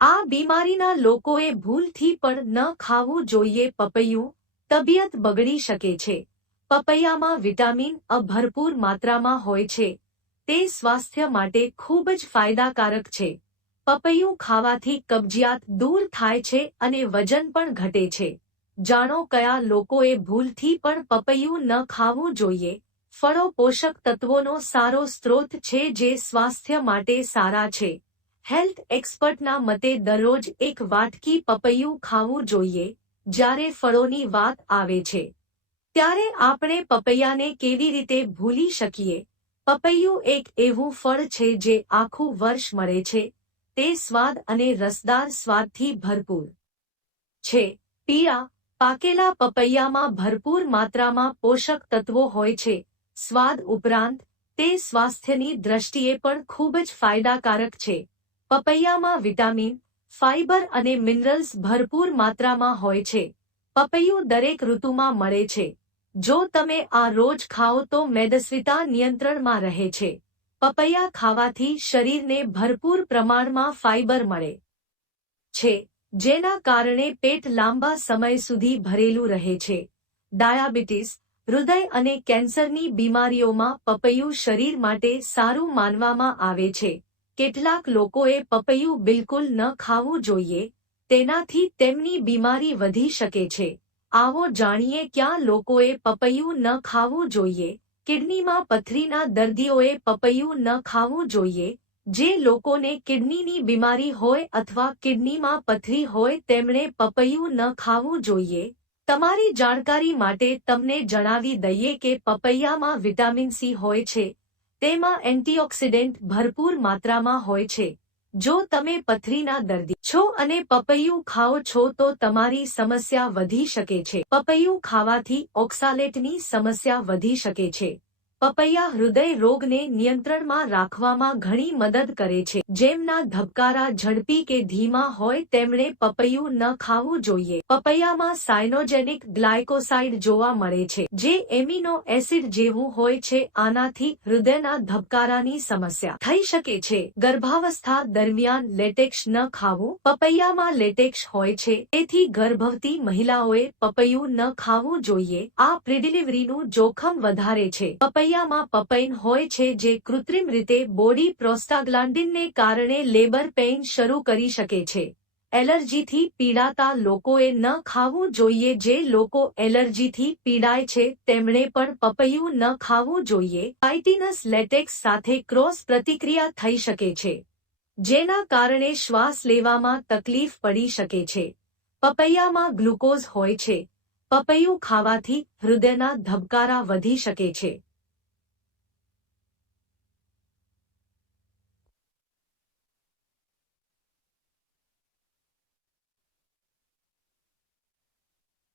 આ બીમારીના લોકોએ ભૂલથી પણ ન ખાવું જોઈએ પપૈયું, તબિયત બગડી શકે છે. પપૈયામાં વિટામિન અ ભરપૂર માત્રામાં હોય છે. તે સ્વાસ્થ્ય માટે ખૂબ જ ફાયદાકારક છે. પપૈયું ખાવાથી કબજિયાત દૂર થાય છે અને વજન પણ ઘટે છે. જાણો કયા લોકોએ ભૂલથી પણ પપૈયું ન ખાવું જોઈએ. ફળો પોષક તત્વોનો સારો સ્ત્રોત છે જે સ્વાસ્થ્ય માટે સારા છે. હેલ્થ એક્સપર્ટના મતે દરરોજ એક વાટકી પપૈયું ખાવું જોઈએ. જ્યારે ફળોની વાત આવે છે ત્યારે આપણે પપૈયાને કેવી રીતે ભૂલી શકીએ? પપૈયું એક એવું ફળ છે જે આખું વર્ષ મળે છે. તે સ્વાદ અને રસદાર સ્વાદથી ભરપૂર છે. પીળા પાકેલા પપૈયામાં ભરપૂર માત્રામાં પોષક તત્વો હોય છે. સ્વાદ ઉપરાંત તે સ્વાસ્થ્યની દ્રષ્ટિએ પણ ખૂબ જ ફાયદાકારક છે. પપૈયામાં વિટામિન, ફાઇબર અને મિનરલ્સ ભરપૂર માત્રામાં હોય છે. પપૈયું દરેક ઋતુમાં મળે છે. જો તમે આ રોજ ખાઓ તો મેદસ્વીતા નિયંત્રણમાં રહે છે. પપૈયા ખાવાથી શરીરને ભરપૂર પ્રમાણમાં ફાઇબર મળે છે, જેના કારણે પેટ લાંબા સમય સુધી ભરેલું રહે છે. ડાયાબિટીસ, હૃદય અને કેન્સરની બીમારીઓમાં પપૈયું શરીર માટે સારું માનવામાં આવે છે. કેટલાક લોકોએ પપૈયું બિલકુલ ન ખાવું જોઈએ. તેનાથી તેમની બીમારી વધી શકે છે. આવો જાણીએ ક્યાં લોકોએ પપૈયું ન ખાવું જોઈએ. કિડનીમાં પથરીના દર્દીઓએ પપૈયું ન ખાવું જોઈએ. જે લોકોને કિડનીની બીમારી હોય અથવા કિડનીમાં પથરી હોય તેમણે પપૈયું ન ખાવું જોઈએ. તમારી જાણકારી માટે તમને જણાવી દઈએ કે પપૈયામાં વિટામિન સી હોય છે. તેમાં એન્ટીઓક્સિડન્ટ ભરપૂર માત્રામાં હોય છે. જો તમે પથરીના દર્દી છો અને પપૈયું ખાઓ છો તો તમારી સમસ્યા વધી શકે છે. પપૈયું ખાવાથી ઓક્સાલેટની સમસ્યા વધી શકે છે. પપૈયા હૃદય રોગને નિયંત્રણમાં રાખવામાં ઘણી મદદ કરે છે. જેમના ધબકારા ઝડપી કે ધીમા હોય તેમણે પપૈયું ન ખાવું જોઈએ. પપૈયામાં સાયનોજેનિક ગ્લાયકોસાઇડ જોવા મળે છે, જે એમિનો એસિડ જેવું હોય છે. આનાથી હૃદયના ધબકારાની સમસ્યા થઈ શકે છે. ગર્ભાવસ્થા દરમિયાન લેટેક્સ ન ખાવું. પપૈયામાં લેટેક્સ હોય છે, તેથી ગર્ભવતી મહિલાઓએ પપૈયું ન ખાવું જોઈએ. આ પ્રિડિલિવરીનું જોખમ વધારે છે. પપૈયામાં પપૈન હોય છે જે કૃત્રિમ રીતે બોડી પ્રોસ્ટાગ્લાન્ડિનને કારણે લેબર પેઇન શરૂ કરી શકે છે. એલર્જીથી પીડાતા લોકોએ ન ખાવું જોઈએ. જે લોકો એલર્જીથી પીડાય છે તેમણે પણ પપૈયું ન ખાવું જોઈએ. ચાઇટિનસ લેટેક્સ સાથે ક્રોસ પ્રતિક્રિયા થઈ શકે છે, જેના કારણે શ્વાસ લેવામાં તકલીફ પડી શકે છે. પપૈયામાં ગ્લુકોઝ હોય છે. પપૈયું ખાવાથી હૃદયના ધબકારા વધી શકે છે.